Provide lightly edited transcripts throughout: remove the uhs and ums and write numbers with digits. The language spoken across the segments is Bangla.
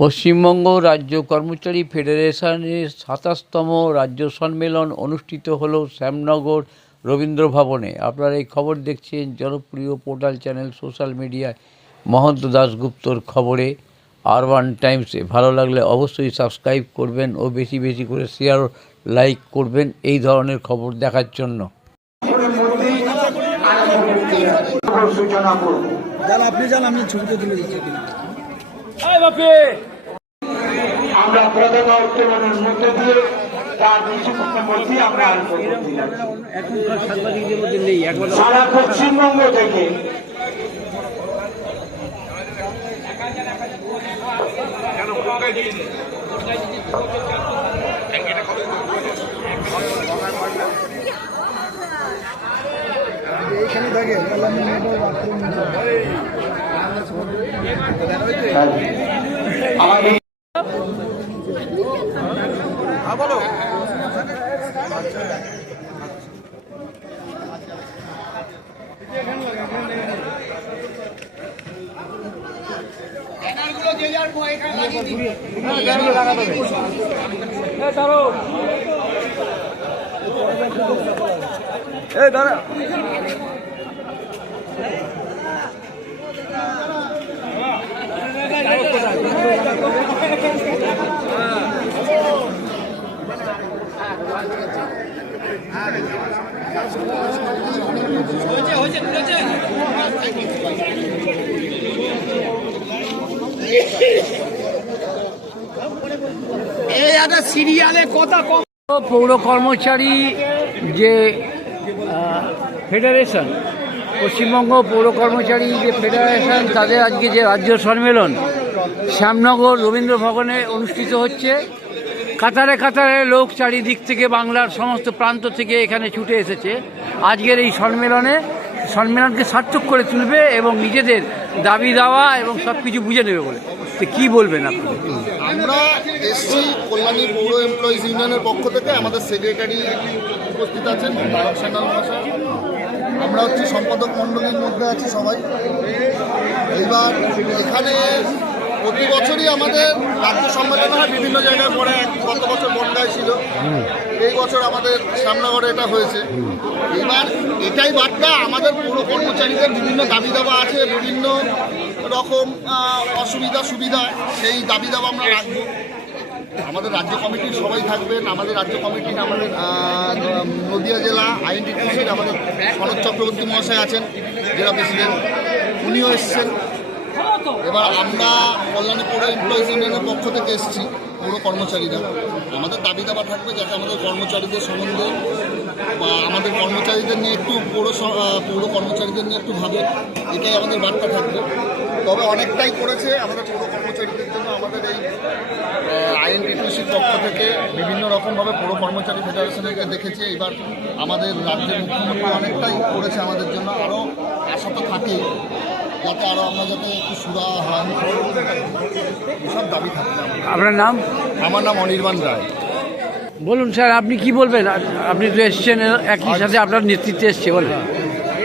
পশ্চিমবঙ্গ রাজ্য কর্মচারী ফেডারেশনের ২৭তম রাজ্য সম্মেলন অনুষ্ঠিত হলো শ্যামনগর রবীন্দ্র ভবনে। আপনারা এই খবর দেখছেন জনপ্রিয় পোর্টাল চ্যানেল সোশ্যাল মিডিয়ায় মহন্ত দাশগুপ্তর খবরে আরবান টাইমসে। ভালো লাগলে অবশ্যই সাবস্ক্রাইব করবেন ও বেশি বেশি করে শেয়ার লাইক করবেন এই ধরনের খবর দেখার জন্য। আপনি যান, আমি ছবিটা তুলে দিচ্ছি। আমরা প্রধান উত্তোলনের মধ্যে দিয়ে তার কিছুক্ষণের মধ্যে আমরা সারা পশ্চিমবঙ্গ থেকে এইখানে থাকে বলো। দাঁড়া সিরিয়ালে কথা পৌর কর্মচারী যে ফেডারেশন, পশ্চিমবঙ্গ পৌর কর্মচারী যে ফেডারেশন, তাদের আজকে যে রাজ্য সম্মেলন শ্যামনগর রবীন্দ্র ভবনে অনুষ্ঠিত হচ্ছে। কাতারে কাতারে লোক চারিদিক থেকে বাংলার সমস্ত প্রান্ত থেকে এখানে ছুটে এসেছে আজকের এই সম্মেলনকে সার্থক করে তুলবে এবং নিজেদের দাবি দাওয়া এবং সব কিছু বুঝে নেবে বলে। তো কী বলবেন আপনি? আমরা এসছি কল্যাণী পৌর এমপ্লয়িজ ইউনিয়নের পক্ষ থেকে। আমাদের সেক্রেটারি উপস্থিত আছেন, আমরা হচ্ছে সম্পাদক মণ্ডলীর মধ্যে আছি সবাই। এইবার এখানে প্রতি বছরই আমাদের রাজ্য সম্মেলন হয় বিভিন্ন জায়গায় পরে। গত বছর বনগাঁয় ছিল, এই বছর আমাদের শ্যামনগরে এটা হয়েছে। এবার এটাই বার্তা, আমাদের পৌর কর্মচারীদের বিভিন্ন দাবি দাবা আছে, বিভিন্ন রকম অসুবিধা সুবিধা, সেই দাবি দাবা আমরা রাখবো। আমাদের রাজ্য কমিটির সবাই থাকবেন। আমাদের রাজ্য কমিটির আমাদের নদিয়া জেলা আইএনটিটিউসির আমাদের শরৎ চক্রবর্তী মহাশয় আছেন, জেলা প্রেসিডেন্ট, উনিও এসছেন। এবার আমরা কল্যাণী পৌর এমপ্লয়িজ ইউনিয়নের পক্ষ থেকে এসেছি পৌর কর্মচারীরা। আমাদের দাবি দাবা থাকবে যাতে আমাদের কর্মচারীদের সম্বন্ধে বা আমাদের কর্মচারীদের নিয়ে একটু পৌর কর্মচারীদের নিয়ে একটু ভাবে, এটাই আমাদের বার্তা থাকবে। তবে অনেকটাই করেছে আমাদের পৌর কর্মচারীদের জন্য আমাদের এই আইএনটিটিউসির পক্ষ থেকে বিভিন্ন রকমভাবে পৌর কর্মচারী ফেডারেশনকে দেখেছি। এবার আমাদের রাজ্যের মুখ্যমন্ত্রী অনেকটাই করেছে আমাদের জন্য, আরও আশা তো থাকেই যাতে আরও আমরা যাতে একটু সুরা হয়, এসব দাবি থাকবে। আপনার নাম? আমার নাম অনির্বাণ রায়। বলুন স্যার, আপনি কি বলবেন? আপনি তো এসছেন, একই সাথে আপনার নেতৃত্বে এসছে, বলেন।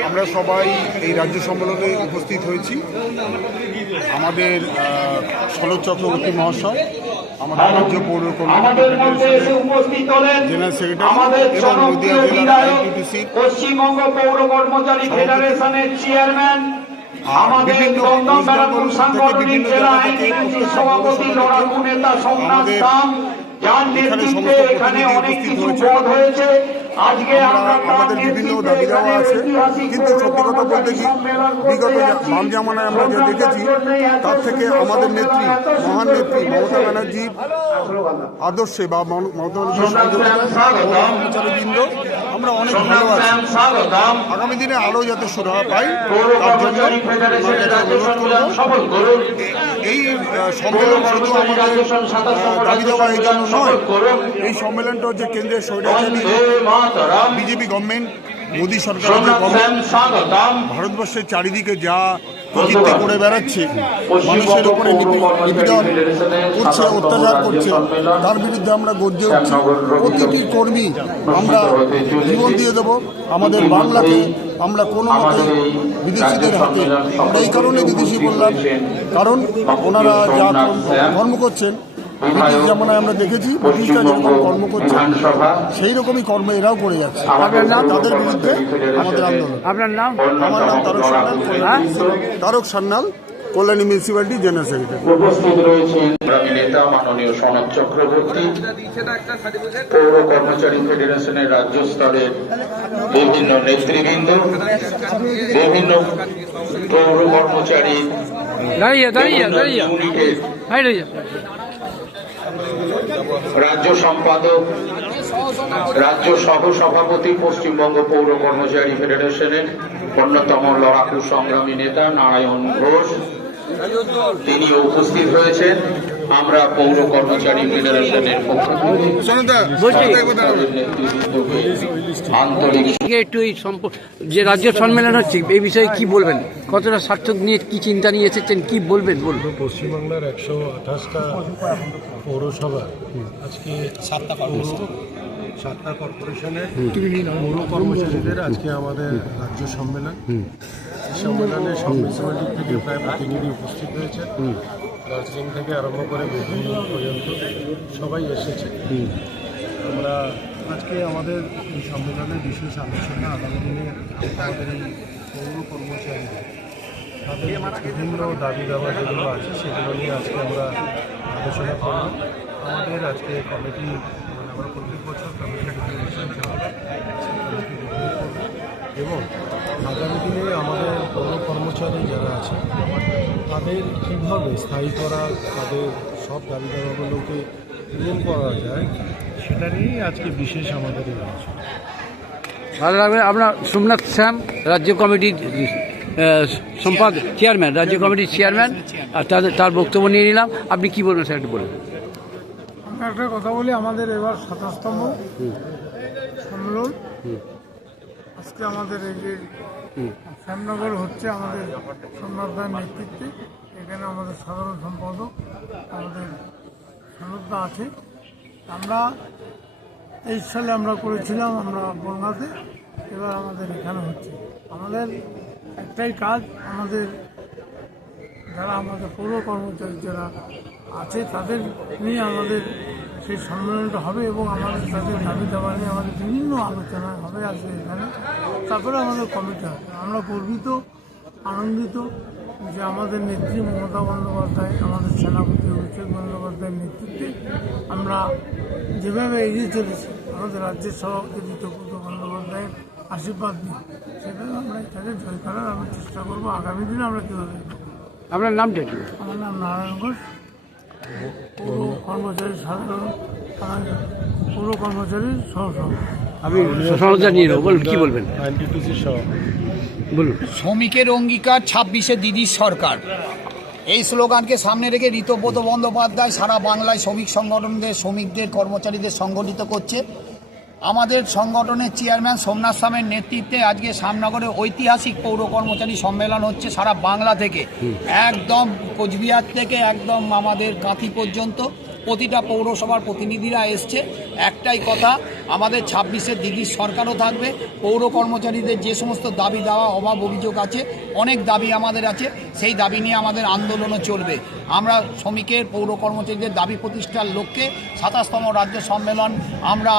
আমরা সবাই এই রাজ্য সম্মেলনে উপস্থিত হয়েছি। আমাদের শরৎ চক্রবর্তী মহাশয়, আমাদের রাজ্য পৌর জেনারেল সেক্রেটারি এবং নদিয়া জেলা আইএনটিটিউসির পশ্চিমবঙ্গ পৌর কর্মচারী ফেডারেশনের চেয়ারম্যান, আমাদের দমদম সাংগঠনিক জেলা আইনজীবী সভাপতি লড়াকু নেতা সোমনাথ দাম, যার নেতৃত্বে এখানে অনেক কিছু পদ হয়েছে। আজকে আমাদের বিভিন্ন দাবি দেওয়া আছে, কিন্তু সত্যি কথা বলতে কি, বিগত বাম জামানায় আমরা যা দেখেছি তার থেকে আমাদের নেত্রী, মহান নেত্রী মমতা ব্যানার্জির আদর্শে বা মমতা কর্মচারীবৃন্দ আমরা অনেক ভালো আছি। আগামী দিনে আরও যাতে সুরাহা পাই তার জন্য অনুরোধ করব। এই সম্মেলন শুধু আমাদের দাবি দেওয়া এই জন্য নয়, এই সম্মেলনটা হচ্ছে কেন্দ্রের স্বৈরাচারী বিজেপি গভর্নমেন্ট, মোদী সরকারের যে গভর্নমেন্ট ভারতবর্ষের চারিদিকে যা কুকীর্তি করে বেড়াচ্ছে, মানুষের উপরে নিপীড়ন করছে, অত্যাচার করছে, তার বিরুদ্ধে আমরা গর্জে উঠছি। প্রতিটি কর্মী আমরা জীবন দিয়ে দেবো আমাদের বাংলাকে। আমরা কোনো মতে বিদেশিদের হাতে, আমরা এই কারণে বিদেশি বললাম, কারণ ওনারা যা কর্ম করছেন ব্রিটিশ জামানায় আমরা দেখেছি, ব্রিটিশরা যেরকম কর্ম করছে সেই রকমই কর্ম এরাও করে যাচ্ছে। তাদের বিরুদ্ধে আমাদের আন্দোলন। আপনার নাম? আমার নাম Tarak Sanyal, Kalyani municipality general secretary. উপস্থিত রয়েছেন নেতা মাননীয় সনদ চক্রবর্তী, পৌর কর্মচারী ফেডারেশনের রাজ্য স্তরের বিভিন্ন নেতৃবৃন্দ, বিভিন্ন পৌর কর্মচারী ইউনিটের রাজ্য সম্পাদক, রাজ্য সহ সভাপতি, পশ্চিমবঙ্গ পৌর কর্মচারী ফেডারেশনের অন্যতম লড়াকু সংগ্রামী নেতা নারায়ণ ঘোষ, তিনি উপস্থিত হয়েছেন। আমরা পৌর কর্মচারী ফেডারেশনের পক্ষ থেকে আন্তরিক একটু এই যে রাজ্য সম্মেলন হচ্ছে এই বিষয়ে কি বলবেন? কতটা সার্থক নিয়ে কি চিন্তা নিয়ে এসেছেন, কি বলবেন? পশ্চিমবাংলার 128টা পৌরসভা আজকে 7টা কর্পোরেশনের পৌর কর্মচারীদের আজকে আমাদের রাজ্য সম্মেলন। সম্মেলনে সব মিউনিসিপ্যালিটি থেকে প্রায় প্রতিনিধি উপস্থিত হয়েছে, দার্জিলিং থেকে আরম্ভ করে বিভিন্ন পর্যন্ত সবাই এসেছে। আমরা আজকে আমাদের এই সম্মেলনের বিশেষ আলোচনা আগামী দিনে আমাদের এই পৌর কর্মচারীদের তাদের বিভিন্ন দাবি দাবা যেগুলো আছে সেগুলো নিয়ে আজকে আমরা আলোচনা করব। আমাদের আজকে কমিটি, আমরা প্রত্যেক বছর কমিটি এবং আগামী দিনে আমাদের পৌর কর্মচারী যারা আছে তাদের কীভাবে স্থায়ী করা, তাদের সব দাবি দাবাগুলোকে পূরণ করা যায় সেটা নিয়েই আজকে বিশেষ আমাদের এই আলোচনা। ভালো লাগবে। আপনার সোমনাথ শ্যাম, রাজ্য কমিটির সম্পাদক, চেয়ারম্যান, রাজ্য কমিটির চেয়ারম্যান, আর তার বক্তব্য নিয়ে নিলাম। আপনি কি বলবেন স্যার, একটু বলুন। আমরা একটা কথা বলি, আমাদের এবার 27তম সম্মেলন আজকে আমাদের এই যে শ্যামনগর হচ্ছে আমাদের সোমনাথদার নেতৃত্বে। এখানে আমাদের সাধারণ সম্পাদক আমাদের সনদদা আছে। আমরা 23 সালে আমরা করেছিলাম আমরা বনগাঁতে, এবার আমাদের এখানে হচ্ছে। আমাদের একটাই কাজ, আমাদের যারা আমাদের পৌর কর্মচারী যারা আছে তাদের নিয়ে আমাদের সেই সম্মেলনটা হবে এবং আমাদের তাদের দাবি দাবা নিয়ে আমাদের বিভিন্ন আলোচনা হবে আজকে এখানে। তারপরে আমাদের কমিটি হবে। আমরা গর্বিত, আনন্দিত যে আমাদের নেত্রী মমতা বন্দ্যোপাধ্যায়, আমাদের সেনাপতি অভিষেক বন্দ্যোপাধ্যায়ের নেতৃত্বে আমরা যেভাবে এগিয়ে চলেছি, আমাদের রাজ্যের সভাপতি ঋতব্রত বন্দ্যোপাধ্যায়ের আশীর্বাদ নিয়ে, সেভাবে আমরা এটাকে জয় করার আমরা চেষ্টা করবো। আগামী দিনে আমরা কীভাবে। আপনার নামটা কি? আমার নাম নারায়ণ ঘোষ, পৌর কর্মচারী সাধারণ পৌর কর্মচারীর সহসভাপতি। আপনি সনদদা নিয়ে নেব, বলুন কি বলবেন? বলুন। শ্রমিকের অঙ্গীকার 26শে দিদির সরকার, এই স্লোগানকে সামনে রেখে ঋতব্রত বন্দ্যোপাধ্যায় সারা বাংলায় শ্রমিক সংগঠনদের, শ্রমিকদের, কর্মচারীদের সংগঠিত করছে। আমাদের সংগঠনের চেয়ারম্যান সোমনাথ শ্যামের নেতৃত্বে আজকে শ্যামনগরে ঐতিহাসিক পৌর কর্মচারী সম্মেলন হচ্ছে সারা বাংলা থেকে, একদম কোচবিহার থেকে একদম আমাদের কাঁথি পর্যন্ত প্রতিটা পৌরসভার প্রতিনিধিরা এসছে। একটাই কথা, আমাদের 26শে দিদির সরকারও থাকবে। পৌর কর্মচারীদের যে সমস্ত দাবি দেওয়া অভাব অভিযোগ আছে, অনেক দাবি আমাদের আছে, সেই দাবি নিয়ে আমাদের আন্দোলনও চলবে। আমরা শ্রমিকের, পৌর কর্মচারীদের দাবি প্রতিষ্ঠার লক্ষ্যে 27তম রাজ্য সম্মেলন আমরা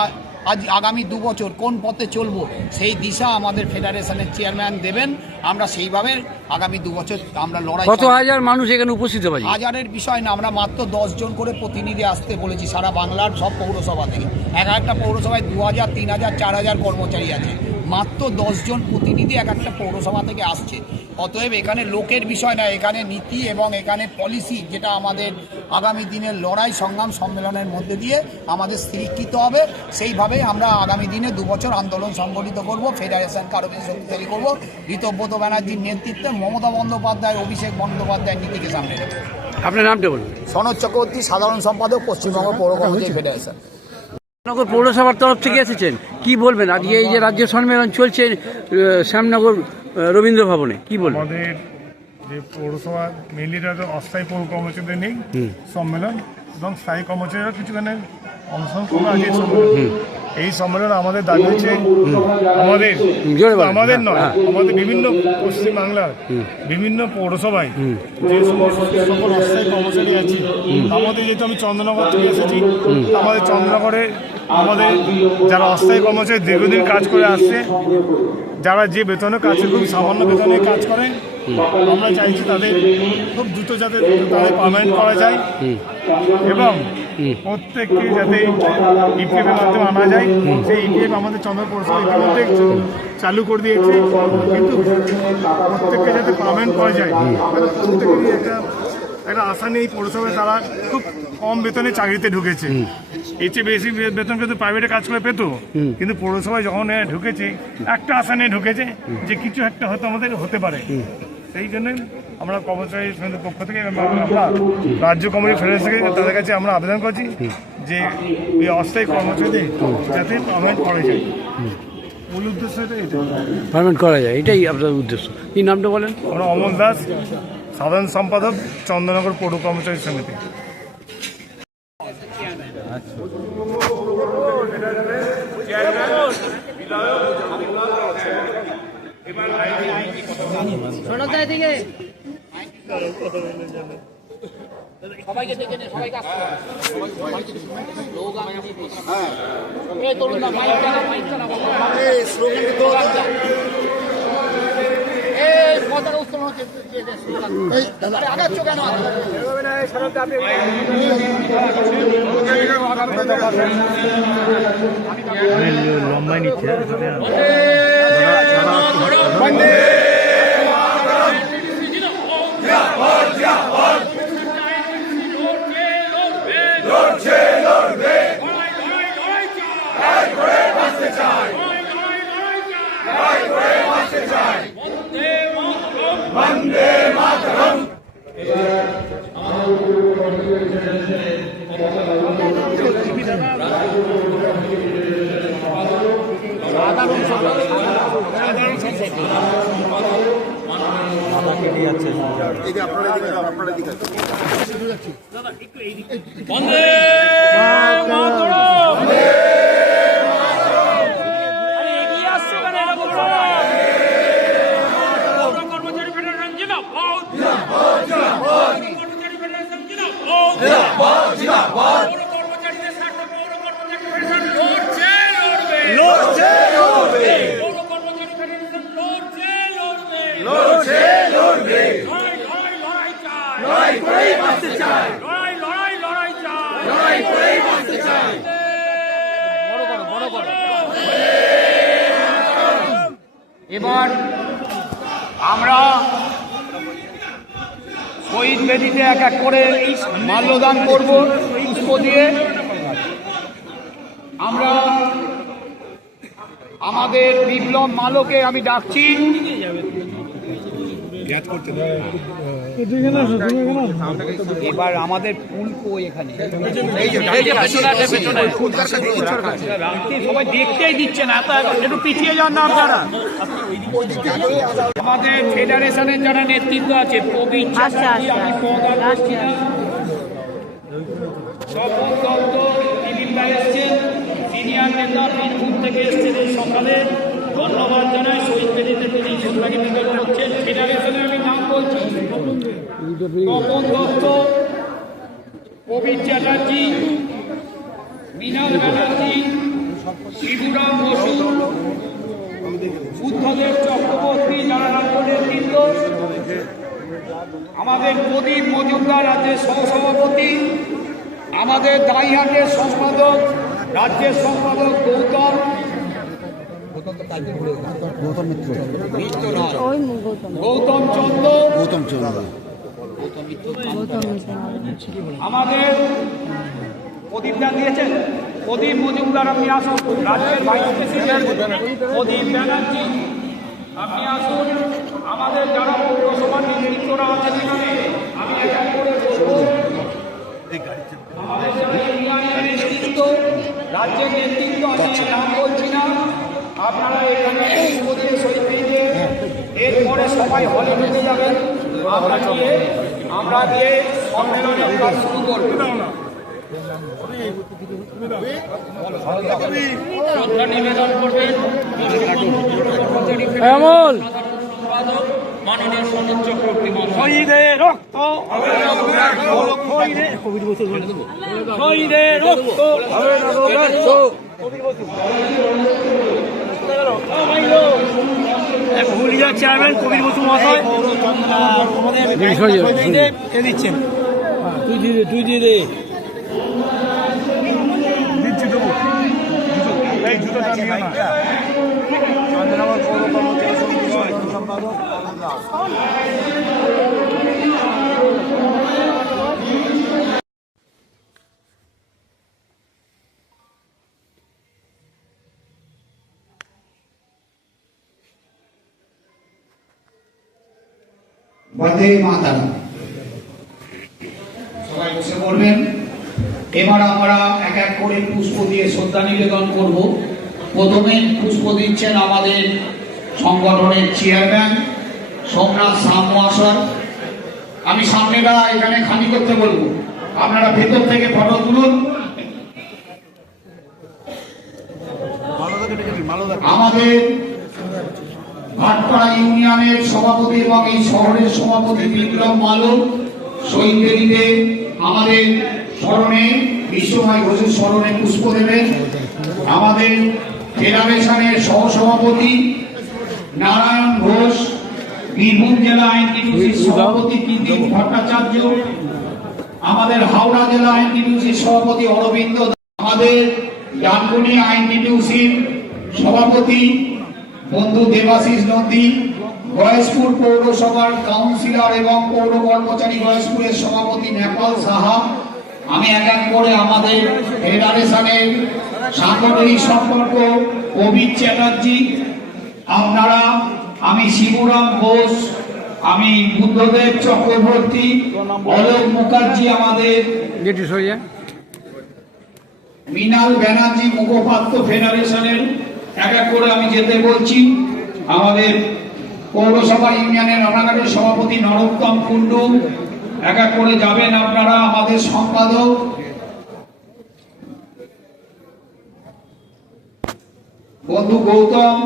আজ আগামী 2 বছর কোন পথে চলব সেই দিশা আমাদের ফেডারেশনের চেয়ারম্যান দেবেন। আমরা সেইভাবে আগামী 2 বছর আমরা লড়াই। কত হাজার মানুষ এখানে উপস্থিত হবে? হাজারের বিষয় না, আমরা মাত্র 10 জন করে প্রতিনিধি আসতে বলেছি সারা বাংলার সব পৌরসভা থেকে। একটা পৌরসভায় 2000, 3000, 4000 কর্মচারী আছে, মাত্র 10 জন প্রতিনিধি এক একটা পৌরসভা থেকে আসছে। অতএব এখানে লোকের বিষয় না, এখানে নীতি এবং এখানে পলিসি, যেটা আমাদের আগামী দিনের লড়াই সংগ্রাম সম্মেলনের মধ্যে দিয়ে আমাদের স্থিরীকৃত হবে। সেইভাবে আমরা আগামী দিনে 2 বছর আন্দোলন সংগঠিত করব, ফেডারেশনকে আরও বেশি শক্তিশালী করব। ঋতব্রত ব্যানার্জির নেতৃত্বে মমতা বন্দ্যোপাধ্যায়, অভিষেক বন্দ্যোপাধ্যায়ের নীতিকে সামনে রেখে। আপনার নামটা বলুন। সনদ চক্রবর্তী, সাধারণ সম্পাদক, পশ্চিমবঙ্গ পৌর কর্মচারী ফেডারেশন। শ্যামনগর পৌরসভার তরফ থেকে এসেছেন, কি বলবেন? আজকে এই যে রাজ্য সম্মেলন চলছে শ্যামনগর রবীন্দ্র ভবনে, কি বলবেন? আমাদের যে পৌরসভা মেনলি অস্থায়ী পৌর কর্মচারীদের নেই সম্মেলন এবং স্থায়ী কর্মচারীরা কিছুখানে অংশগ্রহণ করে আছে এই সম্মেলন। এই সম্মেলনে আমাদের দাবি হচ্ছে আমাদের নয়, আমাদের বিভিন্ন পশ্চিমবাংলার বিভিন্ন পৌরসভায় যে সকল অস্থায়ী কর্মচারী আছে, আমাদের যেহেতু আমি চন্দ্রনগর থেকে এসেছি, আমাদের চন্দ্রনগরে আমাদের যারা অস্থায়ী কর্মচারী দীর্ঘদিন কাজ করে আসছে, যারা যে বেতনে কাজ করে খুব সামান্য বেতনে কাজ করে, আমরা চাইছি তাদের খুব দ্রুত যাতে তাদের পার্মানেন্ট করা যায় এবং প্রত্যেককে যাতে ইপিএফ এর মাধ্যমে আনা যায়। সেই ইপিএফ আমাদের চন্দ্রনগর পৌরসভা ইতিমধ্যে চালু করে দিয়েছে, কিন্তু প্রত্যেককে যাতে পার্মানেন্ট করা যায় প্রত্যেকেরই একটা আশা নেই। পৌরসভায় তারা খুব কম বেতনে চাকরিতে ঢুকেছে, এর চেয়ে বেশি বেতন কিন্তু প্রাইভেটে কাজ করে পেত, কিন্তু পৌরসভায় যখন ঢুকেছে একটা আশা নিয়ে ঢুকেছে যে কিছু একটা হয়তো আমাদের হতে পারে। সেই জন্য আমরা কর্মচারী সমিতির পক্ষ থেকে আমরা রাজ্য কমিটি ফেডারেশন থেকে তাদের কাছে আমরা আবেদন করছি যে এই অস্থায়ী কর্মচারীদের যাতে পার্মানেন্ট করা যায়। মূল উদ্দেশ্যটা এটা, পার্মানেন্ট করা যায়, এটাই আপনার উদ্দেশ্য। কি নামটা বলেন? আমরা অমল দাস, সাধারণ সম্পাদক, চন্দ্রনগর পৌর কর্মচারী সমিতি। সবাইকে ডেকে নে, সবাইকে আসতে হবে। লম্বাই নিচ্ছে এবার আমরা শহীদ বেদিতে এক এক করে মাল্যদান করব পুষ্প দিয়ে। আমরা আমাদের বিপ্লব মালকে আমি ডাকছি। এবার আমাদের ফুল কই এখানে সবাই দেখতেই দিচ্ছে না, একটু পিছিয়ে যান না আপনারা। আমাদের ফেডারেশনের যারা নেতৃত্ব আছে, পবিত্র স্বপন দত্ত দিলীপদা এসছেন, সিনিয়র নেতা বীরভূম থেকে এসছেন। এই সকালে ধন্যবাদ জানাই। শহীদ বেদিতে তিনি সন্ধ্যাকে নিবেদন হচ্ছেন। ফেডারেশনে আমি নাম বলছি: স্বপন দত্ত, প্রবীর চ্যাটার্জি, মৃণাল ব্যানার্জি, শিবুরাম বসু, বুদ্ধদেব চক্রবর্তী, যারা রাজ্য নেতৃত্ব, আমাদের প্রদীপ মজুমদার রাজ্যের সহসভাপতি, আমাদের দাইহাটের সম্পাদক, রাজ্যের সম্পাদক গৌতম চন্দ্র, আমাদের প্রদীপদা দিয়েছেন, প্রদীপ মজুমদার আপনি আসুন, রাজ্যের ভাইস প্রেসিডেন্ট প্রদীপ ব্যানার্জি আপনি আসুন। আমাদের যারা পৌরসভার নেতৃত্বরা আছেন এখানে, আমি এক এক করে বলবো। আমাদের যারা ইউনিয়নের নেতৃত্ব, রাজ্যের নেতৃত্ব, আমি নাম বলছি না, আপনারা এখানে শহীদ পেয়ে এরপরে সবাই হলে ঢুকে যাবেন। আমরা দিয়ে সম্মেলনের কাজ শুরু করব। শ্রদ্ধা নিবেদন করবেন এমন মাননীয় সনদ চক্রবর্তী মহাশয়। শহীদের রক্ত শহীদের রক্ত ভুলিয়া চেয়ারম্যান কবির বসু মহাশয় দিচ্ছেন। তুই দিয়ে দে বন্দে মাতরম। সবাই বসে পড়বেন। এবার আমরা এক এক করে পুষ্প দিয়ে শ্রদ্ধা নিবেদন করব। প্রথমে পুষ্প দিচ্ছেন আমাদের সংগঠনের চেয়ারম্যান সোমনাথ সাম মহাশয়। আমি সামনেটা এখানে খালি করতে বলবো, আপনারা ভেতর থেকে ফটো তুলুন। আমাদের ভাটপাড়া ইউনিয়নের সভাপতি এবং এই শহরের সভাপতি বিপ্লব মালু শহীদ বেদিতে আমাদের স্মরণে বিশ্বময় ঘোষের স্মরণে পুষ্প দেবেন। আমাদের ফেডারেশনের সহসভাপতি নারায়ণ ঘোষ, বীরভূম জেলা আইনটিটিউসির সভাপতি কীর্তি ভট্টাচার্য, আমাদের হাওড়া জেলা আইনটিটিউসির সভাপতি অরবিন্দ, আমাদের ডানকুনি আইনটিটিউসির সভাপতি বন্ধু দেবাশিস নন্দী, গয়েশপুর পৌরসভার কাউন্সিলর এবং পৌর কর্মচারী গয়েশপুরের সভাপতি নেপাল সাহা। আমি এক এক করে আমাদের ফেডারেশনের সাংগঠনিক সম্পর্ক অভিক চ্যাটার্জি, আপনারা, আমি শিবুরাম ঘোষ, আমি বুদ্ধদেব চক্রবর্তী, অলোক মুখার্জি, আমাদের মৃণাল ব্যানার্জি মুখপাত্র ফেডারেশনের। এক এক করে আমি যেতে বলছি। আমাদের পৌরসভা ইউনিয়নের রানাঘাটের সভাপতি নরোত্তম কুণ্ডু, এক এক করে যাবেন আপনারা। আমাদের সম্পাদক বন্ধু গৌতম,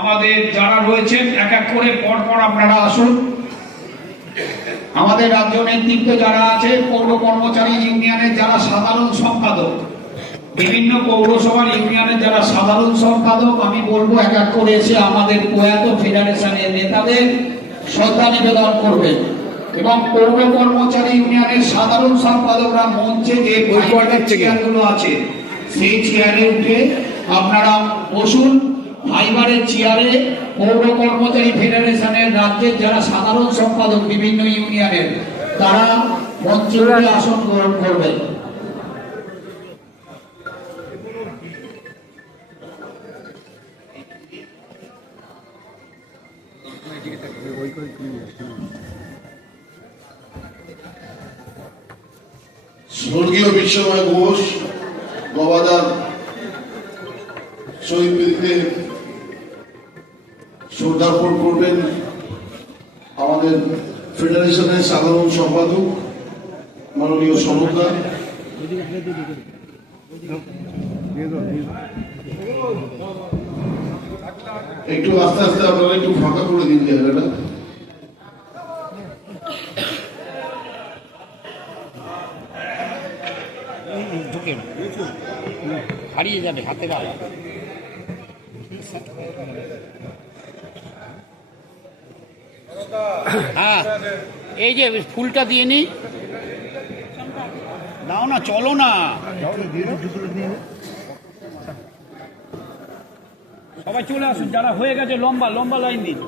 আমাদের যারা রয়েছেন এক এক করে পরপর আপনারা আসুন। আমাদের রাজ্য নেতৃত্ব যারা আছে, পৌর কর্মচারী ইউনিয়নের যারা সাধারণ সম্পাদক, বিভিন্ন পৌরসভার ইউনিয়নের যারা সাধারণ সম্পাদক, আমি বলবো এক এক করে এসে আমাদের প্রয়াত ফেডারেশনের নেতাদের শ্রদ্ধা নিবেদন করবেন। এবং পৌর কর্মচারী ইউনিয়নের সাধারণ সম্পাদকরা মঞ্চে যে চেয়ারগুলো আছে সেই চেয়ারে উঠে আপনারা বসুন। ফাইবারের চেয়ারে পৌর কর্মচারী ফেডারেশনের রাজ্যের যারা সাধারণ সম্পাদক বিভিন্ন ইউনিয়নের, তারা মঞ্চে উঠে আসন গ্রহণ করবেন। স্বর্গীয় বিশ্বময় ঘোষ গবাদার শহীদ বেদিতে শ্রদ্ধার্পণ করবেন আমাদের ফেডারেশনের সাধারণ সম্পাদক মাননীয় সনদদা। একটু আস্তে আস্তে আপনারা একটু ফাঁকা করে দিন জায়গাটা। হারিয়ে যাবে হাতের আলো। হ্যাঁ, এই যে ফুলটা দিয়ে নি, দাও না, চলো না, সবাই চলে আসুন। যারা হয়ে গেছে লম্বা লম্বা লাইন দিন।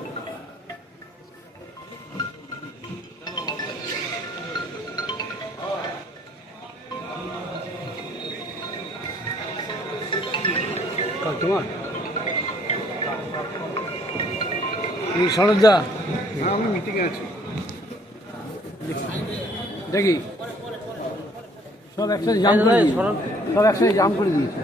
তোমার সরদা, আমি মিটিংয়ে আছি, দেখি সব একসাথে জাম করে সব একসাথে জাম করে দিয়েছে।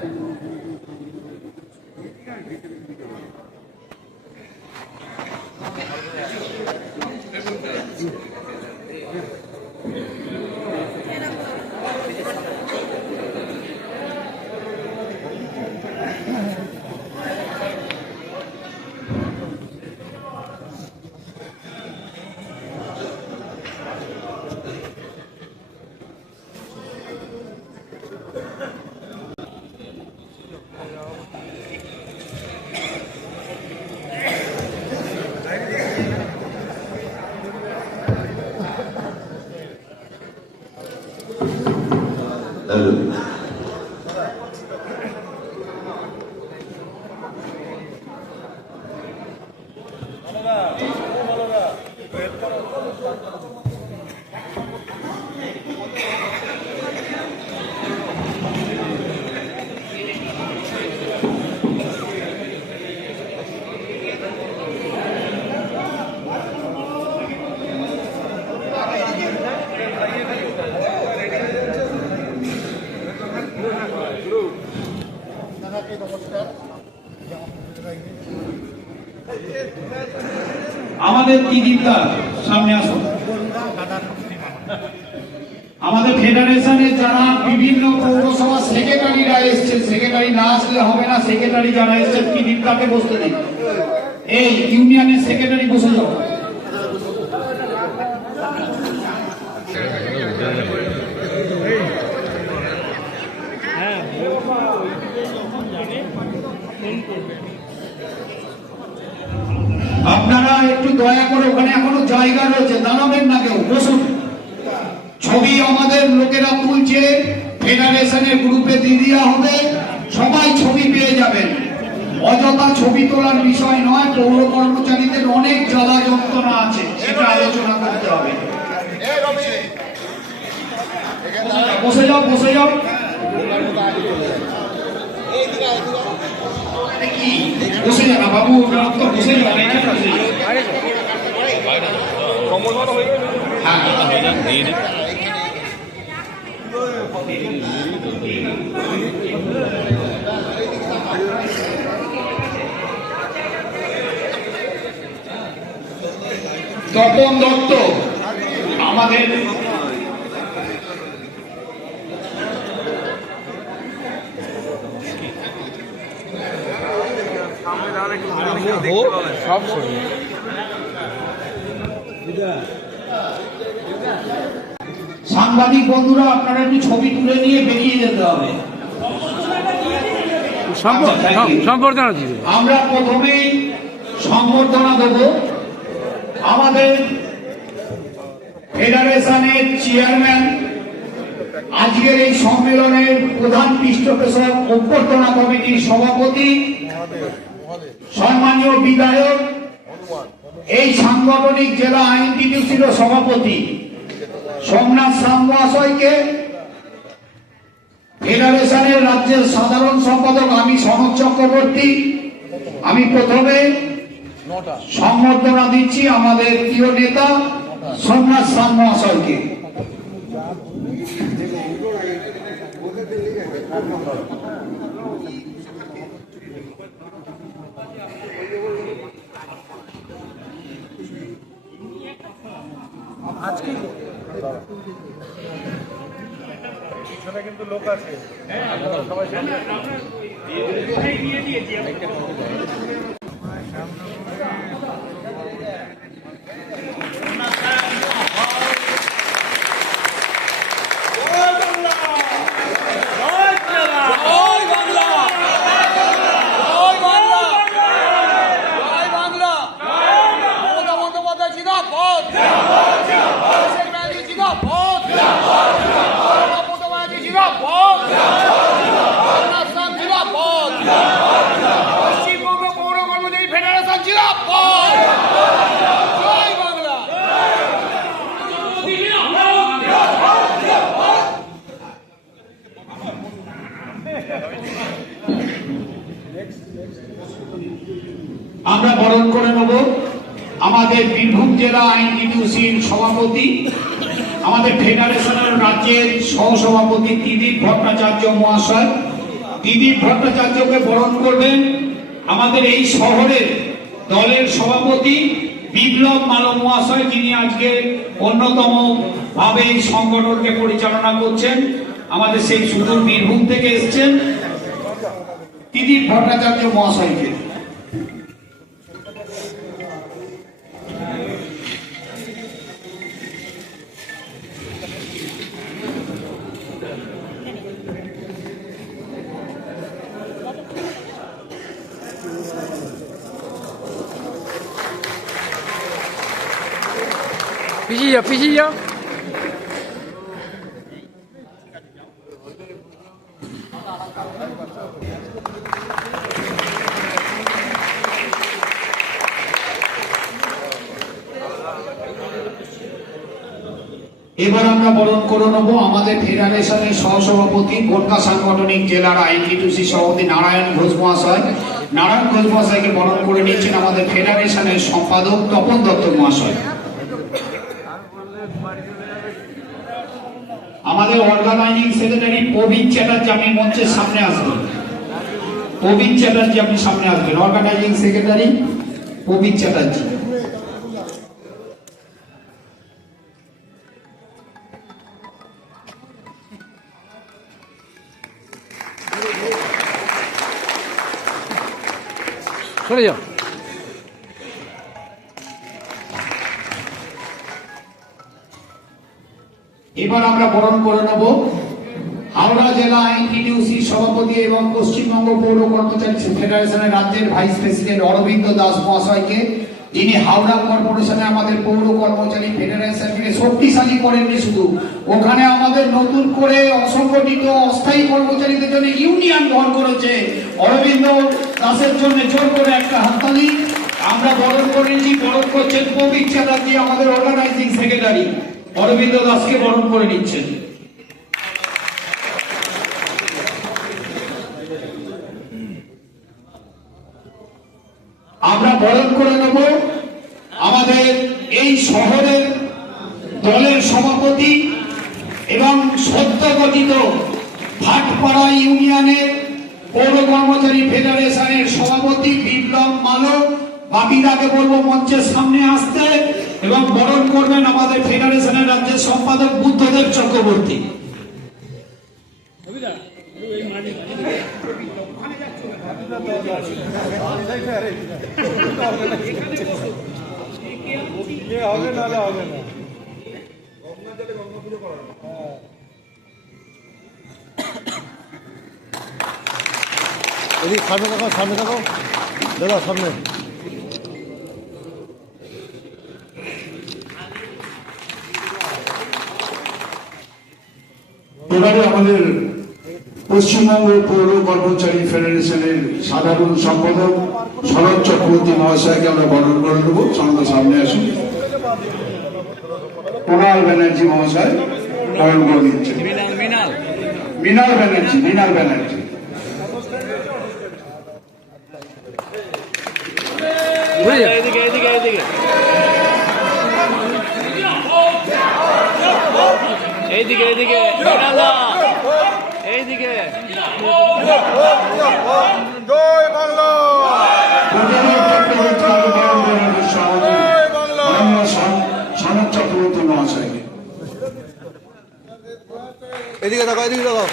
আমাদের দিদিটা সামনে আসুন। আমাদের ফেডারেশনের যারা বিভিন্ন পৌরসভা সেক্রেটারিরা এসছে, সেক্রেটারি না আসলে হবে না, সেক্রেটারি যারা এসছেন কি দিদিটাকে বসতে দিন। এই ইউনিয়নের সেক্রেটারি বসে যাও। আপনারা একটু দয়া করে, ওখানে এখনো জায়গা রয়েছে, দাঁড়াবেন না কেউ, বসুন। ছবি আমাদের লোকেরা তুলছে, ফেডারেশনের গ্রুপে দিয়ে দেওয়া হবে, সবাই ছবি পেয়ে যাবেন। অযথা ছবি তোলার বিষয় নয়, পৌর কর্মচারীদের অনেক জ্বালা যন্ত্রণা আছে, সেটা আলোচনা করতে হবে। বসে যাও, বসে যাও। কি বসে যাও না বাবু, বসে যাও, তপন দত্ত আমাদের সাংবাদিক বন্ধুরা, আপনারা একটু ছবি তুলে নিয়ে বেরিয়ে যেতে হবে। সম্বর্ধনা দিবে। আমরা প্রথমেই সম্বর্ধনা দেব আমাদের ফেডারেশনের চেয়ারম্যান, আজকের এই সম্মেলনের প্রধান পৃষ্ঠপোষক, অভ্যর্থনা কমিটির সভাপতি, সম্মানীয় বিধায়ক, এই সাংগঠনিক জেলা আইনটিটিউসির সভাপতি সোমনাথ সাম মহাশয়কে, ফেডারেশনের রাজ্যের সাধারণ সম্পাদক আমি সনদ চক্রবর্তী, আমি প্রথমে সম্বর্ধনা দিচ্ছি আমাদের প্রিয় নেতা সোমনাথ সাম মহাশয়কে। আজকে পিছনে কিন্তু লোক আছে, সবাই সামনে পশ্চিমবঙ্গ পৌর কর্মচারী ফেডারেশন জিন্দাবাদ। জয় বাংলা। আমরা বরণ করে নেব আমাদের বীরভূম জেলা আইনটিটিউসির সভাপতি, আমাদের ফেডারেশনের রাজ্যের সহসভাপতি দিলীপ ভট্টাচার্য মহাশয়। দিলীপ ভট্টাচার্যকে বরণ করবেন আমাদের এই শহরের দলের সভাপতি বিপ্লব মালব মহাশয়, যিনি আজকে অন্যতম ভাবে এই সংগঠনকে পরিচালনা করছেন, আমাদের সেই সুদূর বীরভূম থেকে এসছেন দিলীপ ভট্টাচার্য মহাশয়কে। পিছিয়ে যাও, পিছিয়ে যাও। এবার আমরা বরণ করে নেব আমাদের ফেডারেশনের সহসভাপতি গোর্খা সাংগঠনিক জেলার আইএনটিটিউসি সভাপতি নারায়ণ ঘোষ মহাশয়। নারায়ণ ঘোষ মহাশয়কে বরণ করে নিচ্ছেন আমাদের ফেডারেশনের সম্পাদক তপন দত্ত মহাশয়। আমাদের অর্গানাইজিং সেক্রেটারি প্রবীণ চ্যাটার্জি, আপনি মঞ্চের সামনে আসবেন। প্রবীণ চ্যাটার্জি আপনি সামনে আসবেন। অর্গানাইজিং সেক্রেটারি প্রবীণ চ্যাটার্জি। চলে যাও। এবার আমরা বরণ করে নেব হাওড়া জেলা আইএনটিটিউসি সভাপতি এবং পশ্চিমবঙ্গ পৌর কর্মচারী ফেডারেশনের রাজ্যের ভাইস প্রেসিডেন্ট অরবিন্দ দাস মহাশয়কে, তিনি হাওড়া কর্পোরেশনে আমাদের পৌর কর্মচারী ফেডারেশনকে শক্তিশালী করেননি, শুধু ওখানে আমাদের নতুন করে অসংগঠিত অস্থায়ী কর্মচারীদের জন্য ইউনিয়ন গঠন করেছে। অরবিন্দ দাসের জন্য জোর করে একটা হাততালি আমরা বরণ করেছি। বরণ করছেন প্রবীণ চ্যাটার্জি, আমাদের অর্গানাইজিং সেক্রেটারি অরবিন্দ দাসকে বরণ করে নিচ্ছেন। আমরা বরণ করে নেব আমাদের এই শহরের দলের সভাপতি এবং সদ্যগঠিত ভাটপাড়া ইউনিয়নের পৌর কর্মচারী ফেডারেশনের সভাপতি বিপ্লব মালক। বাকিটাকে বলবো মঞ্চের সামনে আসতে এবং বরণ করবেন আমাদের ফেডারেশনের রাজ্যের সম্পাদক বুদ্ধদেব চক্রবর্তী। এদিকে সামনে দেখো, সামনে দেখো দাদা, সামনে। এবারে আমাদের পশ্চিমবঙ্গ পৌর কর্মচারী ফেডারেশনের সাধারণ সম্পাদক শরৎ চক্রবর্তী মহাশয়কে আমরা বরণ করে নেব। সঙ্গে সামনে আসুন। কুণাল ব্যানার্জি মহাশয় বরণ করে দিচ্ছেন। মৃণাল ব্যানার্জি, মৃণাল ব্যানার্জি। এদিকে এদিকে এদিকে এইদিকে এইদিকে এইদিকে জয় বাংলা, সনদ চক্রবর্তী মহাশয়কে। এদিকে দেখো, এদিকে দেখো।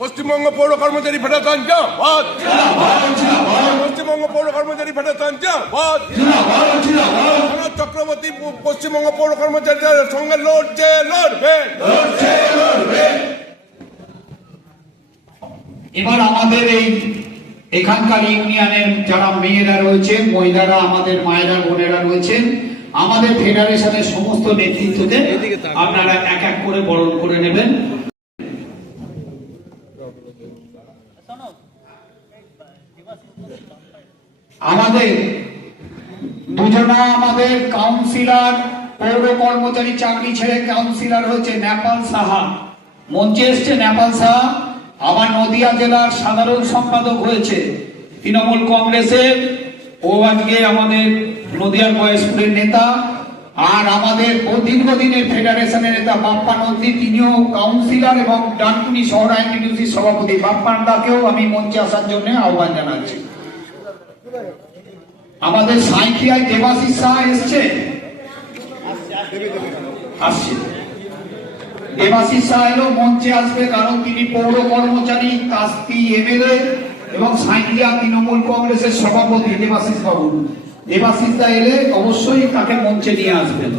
পশ্চিমবঙ্গ পৌর কর্মচারী ফেডারেশন জিন্দাবাদ, পশ্চিমবঙ্গ পৌর কর্মচারী ফেডারেশন জিন্দাবাদ। সনদ চক্রবর্তী পশ্চিমবঙ্গ পৌর কর্মচারীদের সঙ্গে লড়ছে, লড়বে। এবার আমাদের এখানকার ইউনিয়নের যারা মেয়েরা রয়েছে, মহিলারা, আমাদের মায়েরা, বোনেরা রয়েছেন, আমাদের ফেডারেশনের সমস্ত নেতৃত্বদের আপনারা এক এক করে বরণ করে নেবেন। আমাদের দুজনা আমাদের কাউন্সিলর, পৌর কর্মচারী চাকরি ছেড়ে কাউন্সিলর হয়েছে নেপাল সাহা, মঞ্চে এসছে নেপাল সাহা। আবার নদিয়া জেলার সাধারণ সম্পাদক হয়েছে তৃণমূল কংগ্রেসের, ও আজকে আমাদের নদিয়ার বয়সপুরের নেতা। আর আমাদের দীর্ঘদিনের ফেডারেশনের নেতা বাপ্পা নন্দী, তিনিও কাউন্সিলর এবং ডানকুনি শহর আইনটিটিউসির সভাপতি। বাপ্পান দাকেও আমি মঞ্চে আসার জন্য আহ্বান জানাচ্ছি। আমাদের সাঁইথিয়ায় দেবাশিস শাহ এসছে, আসছে। দেবাশিস শাহ এলো, মঞ্চে আসবে, কারণ তিনি পৌর কর্মচারী, কাস্তি এমএলএ এবং সাঁইথিয়া তৃণমূল কংগ্রেসের সভাপতি দেবাশিস বাবু। দেবাশিস দা এলে অবশ্যই তাকে মঞ্চে নিয়ে আসবেন।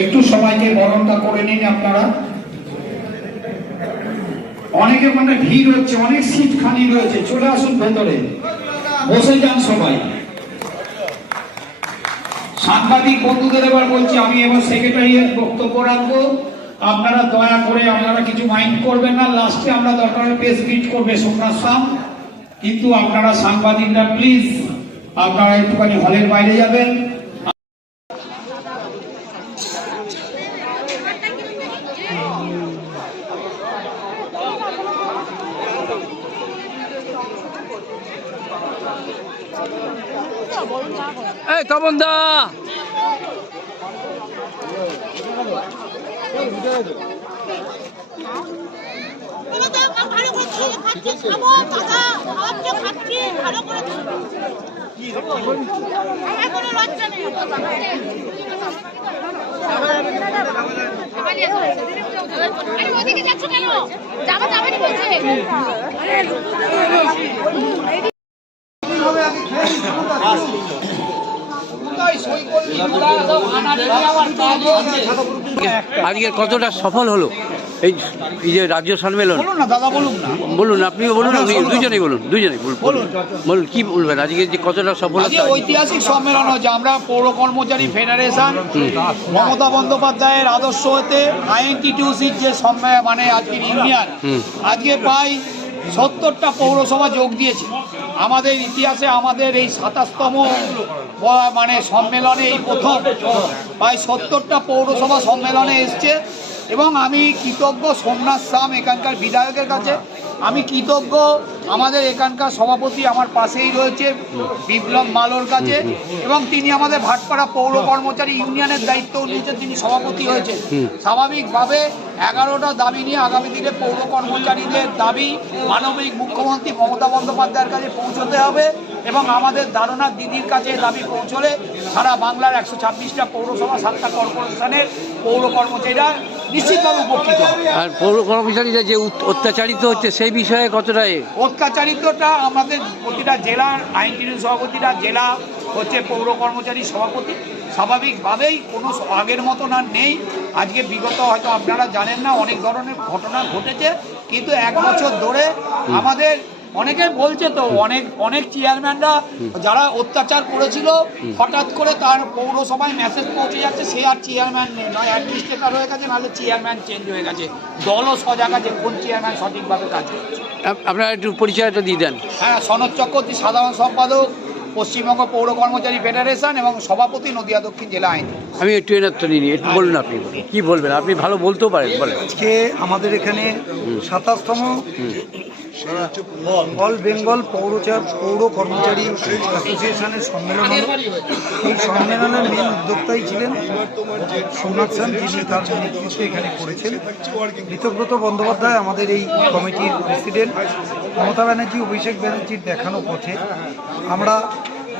একটু সবাইকে বরণটা করে নিন আপনারা। অনেকে মানে ভিড় হচ্ছে, অনেক সিট খালি রয়েছে, চলে আসুন ভেতরে, বসে যান সবাই। সাংবাদিক বন্ধুদের এবার বলছি, আমি এবার সেক্রেটারিয়ের বক্তব্য রাখবো, আপনারা দয়া করে আপনারা কিছু মাইন্ড করবেন না। লাস্টে আমরা দরকার প্রেস মিট করবে সোমনাথ সাম, কিন্তু আপনারা সাংবাদিকরা প্লিজ আপনারা একটুখানি হলের বাইরে যাবেন। এই তপন দা, ওদিকে যাচ্ছ কেন? যাবা যাবেনি বলছে। আজকে কতটা সফল হলো এই যে রাজ্য সম্মেলন? বলুন না দাদা, বলুন না। বলুন, আপনিও বলুন, দুজনেই বলুন, বলুন কি বলবেন আজকে যে কতটা সফলতা? আজকে ঐতিহাসিক সম্মেলন হচ্ছে। আমরা পৌর কর্মচারী ফেডারেশন মমতা বন্দ্যোপাধ্যায়ের আদর্শ হতে আইএনটিটিউসির যে মানে আজকের ইউনিয়ন, আজকে প্রায় 70টা পৌরসভা যোগ দিয়েছে। আমাদের ইতিহাসে আমাদের এই 27তম মানে সম্মেলনে এই প্রথম প্রায় 70টা পৌরসভা সম্মেলনে এসছে। এবং আমি কৃতজ্ঞ সোমনাথ সাম এখানকার বিধায়কের কাছে, আমি কৃতজ্ঞ আমাদের এখানকার সভাপতি আমার পাশেই রয়েছে বিপ্লব মালোর কাছে, এবং তিনি আমাদের ভাটপাড়া পৌর কর্মচারী ইউনিয়নের দায়িত্ব নিয়েছেন, তিনি সভাপতি হয়েছেন। স্বাভাবিকভাবে 11টা দাবি নিয়ে আগামী দিনে পৌর কর্মচারীদের দাবি মানবিক মুখ্যমন্ত্রী মমতা বন্দ্যোপাধ্যায়ের কাছে পৌঁছতে হবে, এবং আমাদের ধারণা দিদির কাছে দাবি পৌঁছলে সারা বাংলার 126টা পৌরসভা 7টা কর্পোরেশনের পৌর কর্মচারীরা নিশ্চিতভাবে উপকৃত হবে। আর পৌর কর্মচারীরা যে অত্যাচারিত হচ্ছে সেই বিষয়ে কতটা অত্যাচারিতটা আমাদের প্রতিটা জেলার আইনজীবী সভাপতিরা, জেলা হচ্ছে পৌর কর্মচারী সভাপতি, স্বাভাবিকভাবেই কোনো আগের মতো না নেই। আজকে বিগত হয়তো আপনারা জানেন না, অনেক ধরনের ঘটনা ঘটেছে, কিন্তু 1 বছর ধরে আমাদের অনেকে বলছে তো অনেক চেয়ারম্যানরা যারা অত্যাচার করেছিল হঠাৎ করে তার পৌরসভায় মেসেজ পৌঁছে যাচ্ছে, সে আর চেয়ারম্যান নেই, নয় অ্যাডমিনিস্ট্রেটর হয়ে গেছে, নাহলে চেয়ারম্যান চেঞ্জ হয়ে গেছে। দলও সজাগ আছে কোন চেয়ারম্যান সঠিকভাবে কাজ করছে। আপনারা একটু পরিচয়টা দিয়ে দেন। হ্যাঁ, সনদ চক্রবর্তী, সাধারণ সম্পাদক পশ্চিমবঙ্গ পৌর কর্মচারী ফেডারেশন এবং সভাপতি নদিয়া দক্ষিণ জেলা আইন। আমি একটু এনাত্ম নিই, একটু বলুন, আপনি কি বলবেন? আপনি ভালো বলতেও পারেন, বলেন। আজকে আমাদের এখানে 27তম অল বেঙ্গল পৌর কর্মচারী অ্যাসোসিয়েশনের সম্মেলন হলো। এই সম্মেলনের মেন উদ্যোক্তাই ছিলেন সোমনাথ সেন, যিনি তার নেতৃত্বে এখানে করেছেন। ঋতব্রত বন্দ্যোপাধ্যায় আমাদের এই কমিটির প্রেসিডেন্ট। মমতা ব্যানার্জি, অভিষেক ব্যানার্জির দেখানো পথে আমরা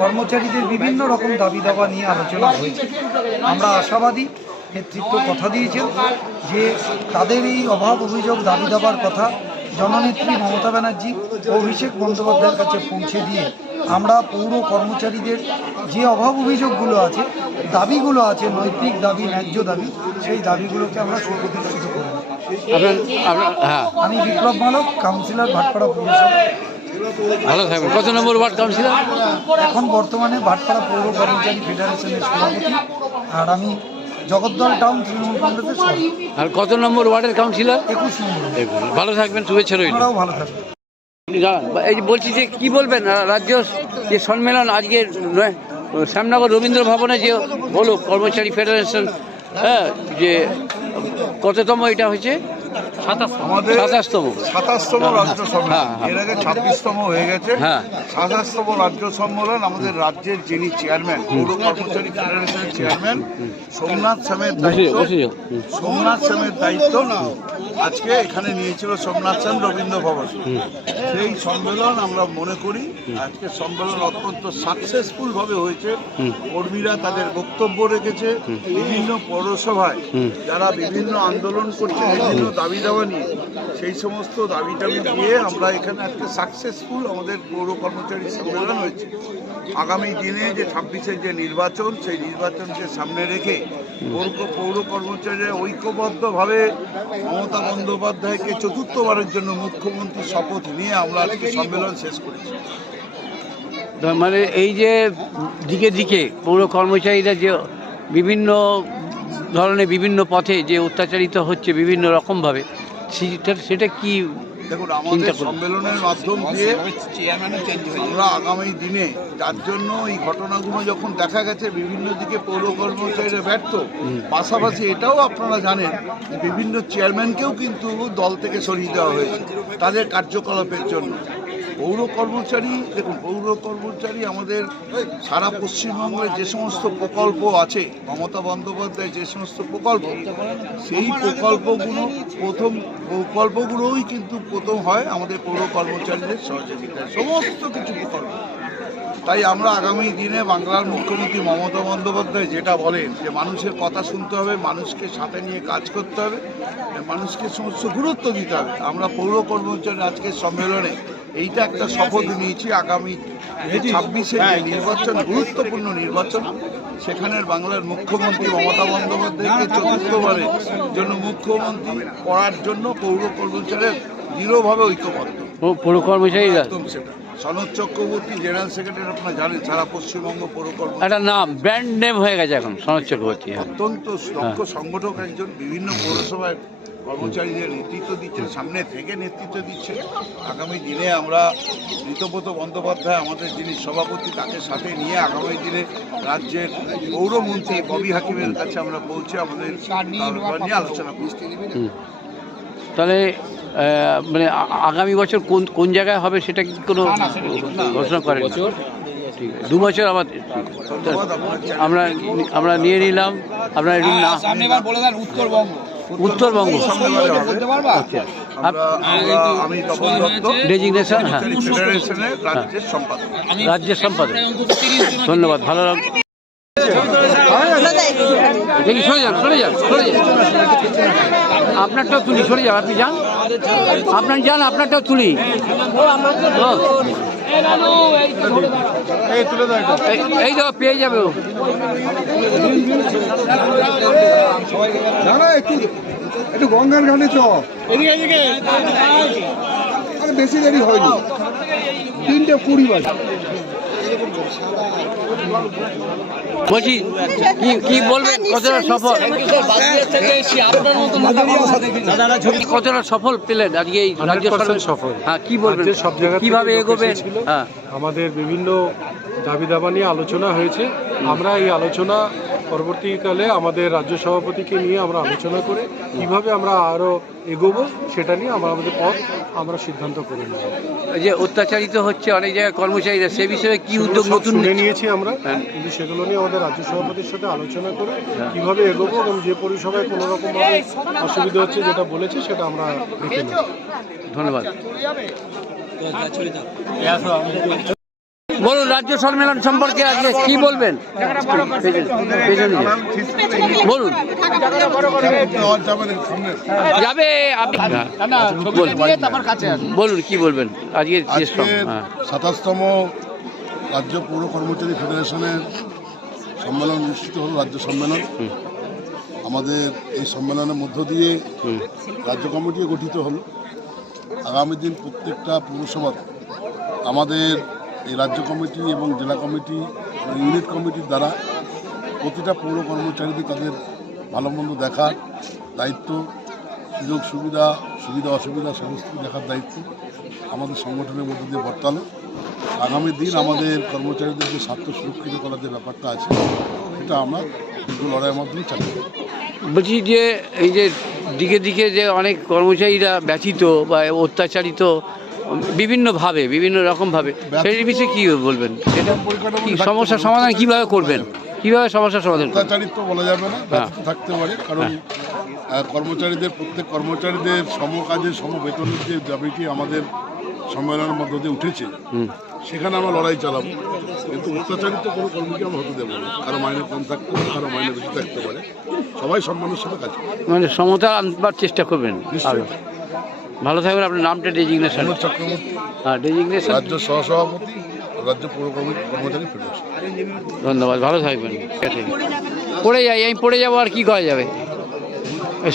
কর্মচারীদের বিভিন্ন রকম দাবি দাবা নিয়ে আলোচনা হয়েছে। আমরা আশাবাদী, নেতৃত্ব কথা দিয়েছেন যে তাদের এই অভাব অভিযোগ দাবি দাবার কথা জননেত্রী মমতা ব্যানার্জি, অভিষেক বন্দ্যোপাধ্যায়ের কাছে পৌঁছে দিয়ে আমরা পৌর কর্মচারীদের যে অভাব অভিযোগগুলো আছে, দাবিগুলো আছে, নৈতিক দাবি, ন্যায্য দাবি, সেই দাবিগুলোকে আমরা সুপ্রতিষ্ঠিত করব। আমি বিপ্লব মালক, কাউন্সিলর, ভাটপাড়া পৌরসভা। ভালো থাকবেন। কত নম্বর ওয়ার্ড কাউন্সিলর? এখন বর্তমানে ভাটপাড়া পৌর কর্মচারী ফেডারেশনের সভাপতি, আর আমি জগদ্দল টাউন তৃণমূল কংগ্রেসের সভাপতি। আর কত নম্বর ওয়ার্ডের কাউন্সিলর? 21 নম্বর। ভালো থাকবেন, শুভেচ্ছা রইল। আপনারাও ভালো থাকবেন। এই যে বলছি যে কি বলবেন রাজ্য যে সম্মেলন আজকে শ্যামনগর রবীন্দ্র ভবনে যে হলো কর্মচারী ফেডারেশন, হ্যাঁ, যে কততম এটা হয়েছে? আমাদের 27তম রাজ্য সম্মেলন, হ্যাঁ। এর আগে 26তম হয়ে গেছে। হ্যাঁ। 27তম রাজ্য সম্মেলন। আমাদের রাজ্যের যিনি চেয়ারম্যান, পৌর কর্মচারী ফেডারেশনের চেয়ারম্যান সোমনাথ সেনের দায়িত্ব আজকে এখানে নিয়েছিল সোমনাথ সেন রবীন্দ্র ভবন। সেই সম্মেলন আমরা মনে করি আজকে সম্মেলন অত্যন্ত সাকসেসফুল ভাবে হয়েছে। কর্মীরা তাদের বক্তব্য রেখেছে, বিভিন্ন পৌরসভায় যারা বিভিন্ন আন্দোলন করছে, বিভিন্ন দাবি দাবা নিয়ে, সেই সমস্ত দাবি নিয়ে আমরা এখানে একটা সাকসেসফুল আমাদের পৌর কর্মচারী সম্মেলন হয়েছে। আগামী দিনে যে 26-এর যে নির্বাচন, সেই নির্বাচনকে সামনে রেখে পৌর কর্মচারীরা ঐক্যবদ্ধভাবে মমতা বন্দ্যোপাধ্যায়কে চতুর্থবারের জন্য মুখ্যমন্ত্রী শপথ নিয়ে আমরা আজকে সম্মেলন শেষ করেছি। মানে এই যে দিকে দিকে পৌর কর্মচারীরা যে বিভিন্ন ধরনের বিভিন্ন পথে যে অত্যাচারিত হচ্ছে বিভিন্ন রকমভাবে, সেটা কি দেখুন, আমাদের সম্মেলনের মাধ্যম দিয়ে আমরা আগামী দিনে, যার জন্য এই ঘটনাগুলো যখন দেখা গেছে বিভিন্ন দিকে পৌর কর্মচারীরা ব্যর্থ, পাশাপাশি এটাও আপনারা জানেন বিভিন্ন চেয়ারম্যানকেও কিন্তু দল থেকে সরিয়ে দেওয়া হয়েছে তাদের কার্যকলাপের জন্য। পৌর কর্মচারী, দেখুন, পৌর কর্মচারী আমাদের সারা পশ্চিমবঙ্গে যে সমস্ত প্রকল্প আছে, মমতা বন্দ্যোপাধ্যায় যে সমস্ত প্রকল্প, সেই প্রকল্পগুলোই কিন্তু প্রথম হয় আমাদের পৌর কর্মচারীদের সহযোগিতায়, সমস্ত কিছু প্রকল্প। তাই আমরা আগামী দিনে বাংলার মুখ্যমন্ত্রী মমতা বন্দ্যোপাধ্যায় যেটা বলেন যে মানুষের কথা শুনতে হবে, মানুষকে সাথে নিয়ে কাজ করতে হবে, মানুষকে সমস্ত গুরুত্ব দিতে হবে। আমরা পৌর কর্মচারী আজকের সম্মেলনে এইটা একটা শপথ নিয়েছি, আগামী 26-এর যে নির্বাচন, গুরুত্বপূর্ণ নির্বাচন, সেখানের বাংলার মুখ্যমন্ত্রী মমতা বন্দ্যোপাধ্যায়কে চতুর্থবারের জন্য মুখ্যমন্ত্রী করার জন্য পৌর কর্মচারীরা দৃঢ়ভাবে ঐক্যবদ্ধ। পৌর কর্মচারীরা একদম সেটা। সনদ চক্রবর্তী জেনারেল সেক্রেটারি, আপনারা জানেন সারা পশ্চিমবঙ্গ পৌর কর্মচারী একটা নাম, ব্র্যান্ড নেম হয়ে গেছে এখন সনদ চক্রবর্তী। অত্যন্ত দক্ষ সংগঠক একজন, বিভিন্ন পৌরসভায় কর্মচারীদের নেতৃত্ব দিচ্ছেন, সামনে থেকে নেতৃত্ব দিচ্ছে। আগামী দিনে আমরা ঋতব্রত বন্দ্যোপাধ্যায় আমাদের যিনি সভাপতি, তাকে সাথে নিয়ে আগামী দিনে রাজ্যের পৌরমন্ত্রী ববি হাকিমের কাছে আমরা পৌঁছে আমাদের নিয়ে আলোচনা করছি। তাহলে মানে আগামী বছর কোন জায়গায় হবে সেটা কি কোনো ঘোষণা করেন? ঠিক আছে, 2 বছর আবার আমরা নিয়ে নিলাম। আপনার উত্তরবঙ্গ ডেজিগনেশন, হ্যাঁ, রাজ্যের সম্পাদক। ধন্যবাদ, ভালো লাগলো। দেখি সরে যান, আপনারটাও তুলি, সরে যান, আপনি যান, আপনারটাও তুলি। এই তো পেয়ে যাবে ও। একটু গঙ্গার ঘাটে চ, বেশি দেরি হয়নি, 3:20 বাজে। বলছি কি বলবেন, কতটা সফল, কতটা সফল পেলেন আজকে এই রাজ্য সফল? হ্যাঁ, কি বলবেন, সব জায়গায় কিভাবে এগোবেন? হ্যাঁ, আমাদের বিভিন্ন দাবি দাবা নিয়ে আলোচনা হয়েছে। আমরা এই আলোচনা পরবর্তীকালে আমাদের রাজ্য সভাপতিকে নিয়ে আমরা আলোচনা করে কিভাবে আমরা আরও এগোবো সেটা নিয়ে আমাদের পথ আমরা সিদ্ধান্ত করে নেব। যে অত্যাচারিত হচ্ছে অনেক জায়গায় কর্মচারীরা, সে বিষয়ে কি উদ্যোগ নতুন নিয়েছি আমরা, কিন্তু সেগুলো নিয়ে আমাদের রাজ্য সভাপতির সাথে আলোচনা করে কিভাবে এগোবো এবং যে পরিষেবায় কোনো রকমভাবে অসুবিধা হচ্ছে যেটা বলেছে সেটা আমরা দেখে নেব। ধন্যবাদ। বলুন, রাজ্য সম্মেলন সম্পর্কে আজকে কি বলবেন? বলুন, যাবে, বলুন কি বলবেন আজকে? 27তম রাজ্য পৌর কর্মচারী ফেডারেশনের সম্মেলন অনুষ্ঠিত হল, রাজ্য সম্মেলন। আমাদের এই সম্মেলনের মধ্য দিয়ে রাজ্য কমিটিও গঠিত হলো। আগামী দিন প্রত্যেকটা পৌরসভা আমাদের এই রাজ্য কমিটি এবং জেলা কমিটি, ইউনিট কমিটির দ্বারা প্রতিটা পৌর কর্মচারীদের তাদের ভালো মন্দ দেখার দায়িত্ব, সুবিধা অসুবিধা সমস্ত দেখার দায়িত্ব আমাদের সংগঠনের মধ্যে দিয়ে বর্তালো। আগামী দিন আমাদের কর্মচারীদের যে স্বার্থ সুরক্ষিত করার যে ব্যাপারটা আছে, এটা আমরা দীর্ঘ লড়াইয়ের মাধ্যমে চালিয়ে যাব। বলছি যে এই যে দিকে দিকে যে অনেক কর্মচারীরা ব্যথিত বা অত্যাচারিত বিভিন্নভাবে, বিভিন্ন রকমভাবে, সেই বিষয়ে কী বলবেন? এটা কি সমস্যার সমাধান কীভাবে করবেন, কীভাবে সমস্যার সমাধান? অত্যাচারিত বলা যাবে না, ব্যথিত থাকতে পারে, কারণ কর্মচারীদের, প্রত্যেক কর্মচারীদের সমকাজে সমবেতনের যে দাবিটি আমাদের সম্মেলনের মধ্য দিয়ে উঠেছে, সেখানে আমরা লড়াই চালাবো, কিন্তু অত্যাচারিত কোনো কর্মীকে আমরা হতে দেবো না। কারো মাইনে কম থাকতে পারে, কারো মাইনে বেশি থাকতে পারে, সবাই সম্মানের সাথে কাজ করবে। মানে সমতা আনবার চেষ্টা করবেন। আরো ভালো থাকবেন। আপনার নামটা ডেজিগনেশন? অনুজ চক্রবর্তী, হ্যাঁ, ডেজিগনেশন। রাজ্য সহসভাপতি, রাজ্য পৌর কর্মচারী ফেডারেশন। ধন্যবাদ, ভালো থাকবেন। ঠিক আছে, পড়ে যাই, আমি পড়ে যাবো, আর কি করা যাবে,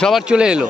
সবার চলে এলো।